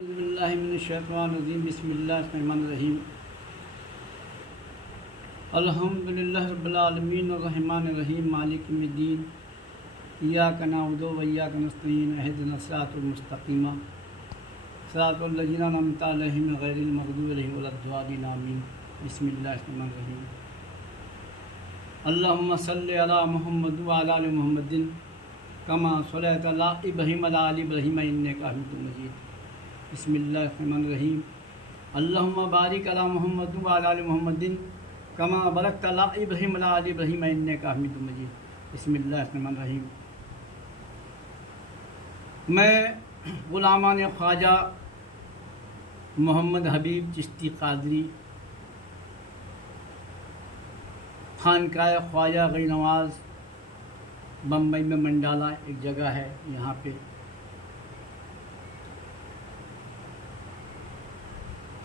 اعوذ باللہ من الشیطان الرجیم بسم اللہ الرحمن الرحیم الحمدللہ رب العالمین الرحمن الرحیم مالک یوم الدین ایاک نعبد و ایاک نستعین اہدنا الصراط المستقیم صراط الذین انعمت علیہم غیر المغضوب علیہم ولا الضالین آمین بسم اللہ الرحمن الرحیم اللہم صلی علی محمد وعلی آل محمد کما صلیت علی ابراہیم وعلی آل ابراہیم انک حمید مجید بسم اللہ الرحمن الرحیم اللہم بارک علی محمد وعلی آل محمد کما بارکت علی ابراہیم وعلی آل ابراہیم انک حمید مجید بسم اللہ الرحمن الرحیم۔ میں غلامان خواجہ محمد حبیب چشتی قادری خانقاہ خواجہ غنی نواز بمبئی میں منڈالہ ایک جگہ ہے، یہاں پہ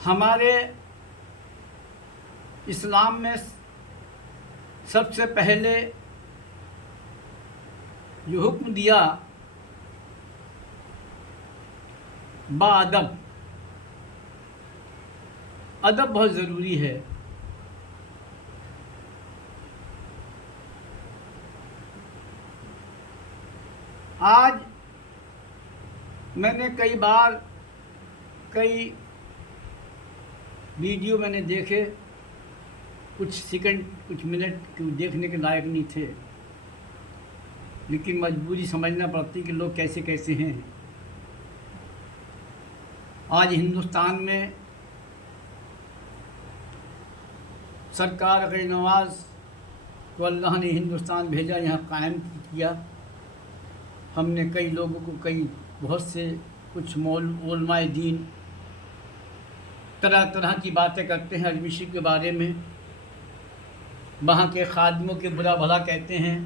ہمارے اسلام میں سب سے پہلے یہ حکم دیا ادب بہت ضروری ہے۔ آج میں نے کئی بار کئی ویڈیو میں نے دیکھے، کچھ سیکنڈ کچھ منٹ دیکھنے کے لائق نہیں تھے، لیکن مجبوری سمجھنا پڑتی کہ لوگ کیسے کیسے ہیں۔ آج ہندوستان میں سرکار غنی نواز کو اللہ نے ہندوستان بھیجا، یہاں قائم کیا۔ ہم نے کئی لوگوں کو بہت سے کچھ علماء دین طرح طرح کی باتیں کرتے ہیں اجمیر شریف کے بارے میں، وہاں کے خادموں کے برا بھلا کہتے ہیں۔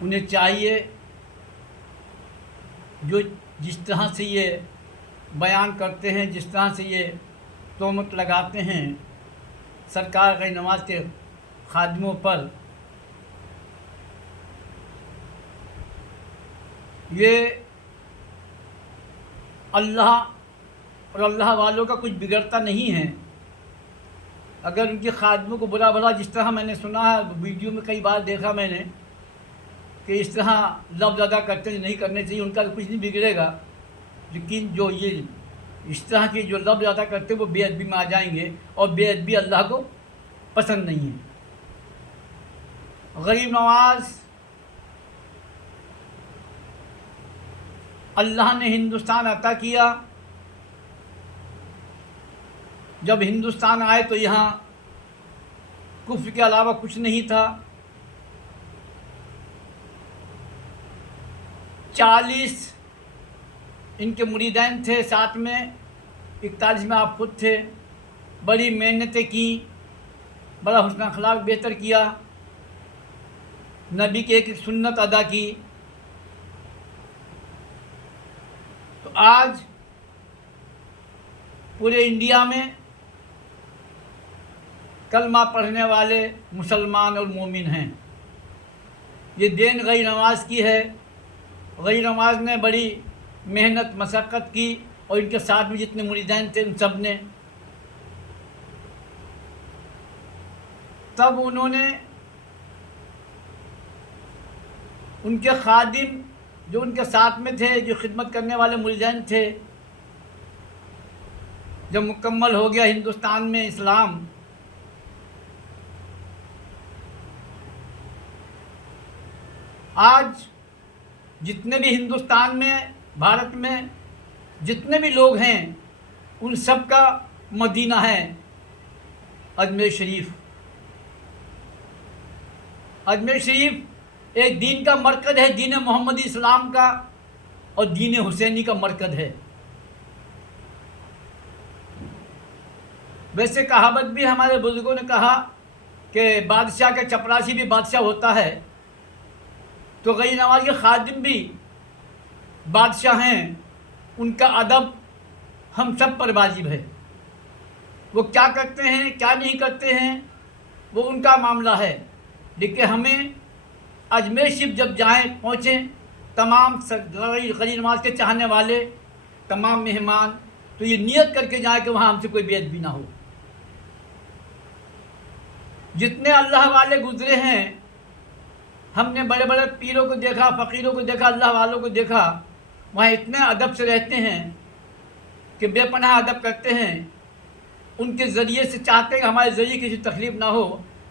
انہیں چاہیے جو جس طرح سے یہ بیان کرتے ہیں، جس طرح سے یہ تہمت لگاتے ہیں سرکار غنی نواز کے خادموں پر، یہ اللہ اور اللہ والوں کا کچھ بگڑتا نہیں ہے۔ اگر ان کے خادموں کو برا بھلا جس طرح میں نے سنا ہے، ویڈیو میں کئی بار دیکھا میں نے کہ اس طرح لفظ ادا کرتے ہیں، نہیں کرنے چاہیے، ان کا تو کچھ نہیں بگڑے گا، لیکن جو یہ اس طرح کے جو لفظ ادا کرتے ہیں وہ بے ادبی میں آ جائیں گے، اور بے ادبی اللہ کو پسند نہیں ہے۔ غریب نواز اللہ نے ہندوستان عطا کیا، جب ہندوستان آئے تو یہاں کفر کے علاوہ کچھ نہیں تھا۔ 40 ان کے مریدین تھے، ساتھ میں 41 میں آپ خود تھے۔ بڑی محنتیں کی، بڑا حسن اخلاق بہتر کیا، نبی کی ایک سنت ادا کی۔ تو آج پورے انڈیا میں کلمہ پڑھنے والے مسلمان اور مومن ہیں۔ یہ دین غنی نواز کی ہے۔ غنی نواز نے بڑی محنت مشقت کی، اور ان کے ساتھ میں جتنے مریدین تھے ان سب نے، تب انہوں نے ان کے خادم جو ان کے ساتھ میں تھے، جو خدمت کرنے والے مریدین تھے، جب مکمل ہو گیا ہندوستان میں اسلام، آج جتنے بھی ہندوستان میں، بھارت میں جتنے بھی لوگ ہیں، ان سب کا مدینہ ہے اجمیر شریف۔ اجمیر شریف ایک دین کا مرکز ہے، دین محمدی اسلام کا اور دین حسینی کا مرکز ہے۔ ویسے کہاوت بھی ہمارے بزرگوں نے کہا کہ بادشاہ کا چپراسی بھی بادشاہ ہوتا ہے، تو غنی نواز کے خادم بھی بادشاہ ہیں۔ ان کا ادب ہم سب پر واجب ہے۔ وہ کیا کرتے ہیں کیا نہیں کرتے ہیں وہ ان کا معاملہ ہے، لیکن ہمیں اجمیر شریف جب جائیں پہنچیں تمام غیر نماز کے چاہنے والے، تمام مہمان، تو یہ نیت کر کے جائیں کہ وہاں ہم سے کوئی بے ادبی نہ ہو۔ جتنے اللہ والے گزرے ہیں، ہم نے بڑے بڑے پیروں کو دیکھا، فقیروں کو دیکھا، اللہ والوں کو دیکھا، وہاں اتنے ادب سے رہتے ہیں کہ بے پناہ ادب کرتے ہیں۔ ان کے ذریعے سے چاہتے ہیں کہ ہمارے ذریعے کسی تکلیف نہ ہو۔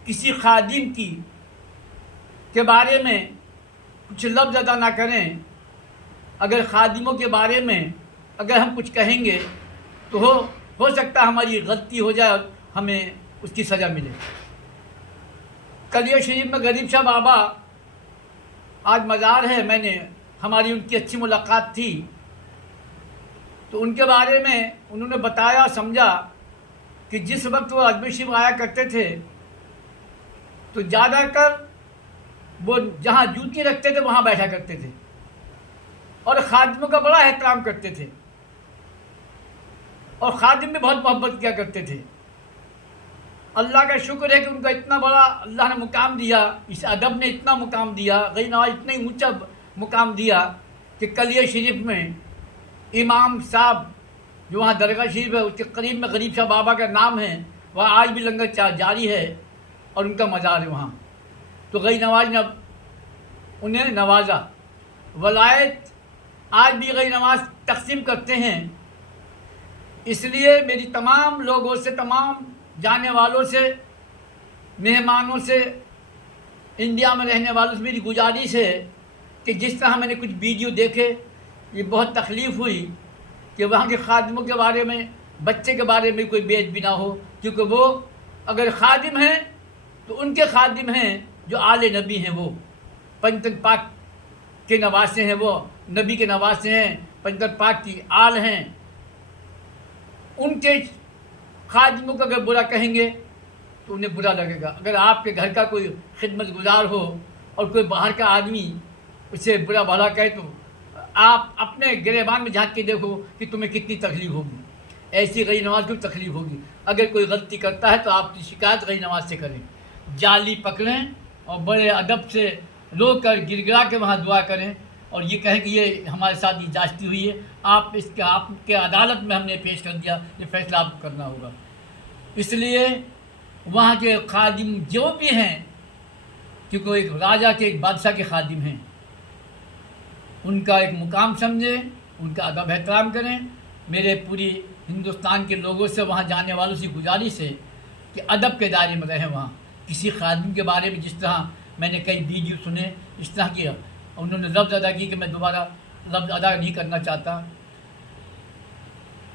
کسی خادم کی کے بارے میں کچھ لفظ ادا نہ کریں۔ اگر خادموں کے بارے میں اگر ہم کچھ کہیں گے تو ہو سکتا ہے ہماری غلطی ہو جائے اور ہمیں اس کی سزا ملے۔ کلیہ شریف میں غریب شاہ بابا آج مزار ہے، ہماری ان کی اچھی ملاقات تھی، تو ان کے بارے میں انہوں نے بتایا، سمجھا کہ جس وقت وہ اجمیر شریف آیا کرتے تھے تو زیادہ کر وہ جہاں جوتی رکھتے تھے وہاں بیٹھا کرتے تھے اور خادموں کا بڑا احترام کرتے تھے، اور خادم بھی بہت محبت کیا کرتے تھے۔ اللہ کا شکر ہے کہ ان کا اتنا بڑا اللہ نے مقام دیا، اس ادب نے اتنا مقام دیا، غیر نواز اتنا ہی اونچا مقام دیا کہ کلیہ شریف میں امام صاحب جو وہاں درگاہ شریف ہے اس کے قریب میں غریب شاہ بابا کا نام ہے، وہاں آج بھی لنگر جاری ہے اور ان کا مزار ہے وہاں۔ تو غیر نواز نے انہیں نوازا۔ ولایت آج بھی غیر نواز تقسیم کرتے ہیں۔ اس لیے میری تمام لوگوں سے، تمام جانے والوں سے، مہمانوں سے، انڈیا میں رہنے والوں سے میری گزارش ہے کہ جس طرح میں نے کچھ ویڈیو دیکھے، یہ بہت تکلیف ہوئی کہ وہاں کے خادموں کے بارے میں، بچے کے بارے میں کوئی بے ادبی نہ ہو، کیونکہ وہ اگر خادم ہیں تو ان کے خادم ہیں جو آل نبی ہیں، وہ پنجتن پاک کے نواسے ہیں، وہ نبی کے نواسے ہیں، پنجتن پاک کی آل ہیں۔ ان کے خادموں کو اگر برا کہیں گے تو انہیں برا لگے گا۔ اگر آپ کے گھر کا کوئی خدمت گزار ہو اور کوئی باہر کا آدمی اسے برا بھلا کہے تو آپ اپنے گریبان میں جھانک کے دیکھو کہ تمہیں کتنی تکلیف ہوگی۔ ایسی غیر نواز کو تکلیف ہوگی۔ اگر کوئی غلطی کرتا ہے تو آپ کی شکایت غیر نواز سے کریں، جالی پکڑیں اور بڑے ادب سے رو کر گر گرا کے وہاں دعا کریں اور یہ کہیں کہ یہ ہمارے ساتھ یہ جاچتی ہوئی ہے، آپ کے عدالت میں ہم نے پیش کر دیا، یہ فیصلہ آپ کو کرنا ہوگا۔ اس لیے وہاں کے خادم جو بھی ہیں، کیونکہ ایک راجا کے، ایک بادشاہ کے خادم ہیں، ان کا ایک مقام سمجھیں، ان کا ادب احترام کریں۔ میرے پوری ہندوستان کے لوگوں سے، وہاں جانے والوں سے گزارش ہے کہ ادب کے دائرے میں رہیں۔ وہاں کسی خادم کے بارے میں جس طرح میں نے کئی ویڈیو سنے، اس طرح کی انہوں نے لفظ ادا کی کہ میں دوبارہ لفظ ادا نہیں کرنا چاہتا۔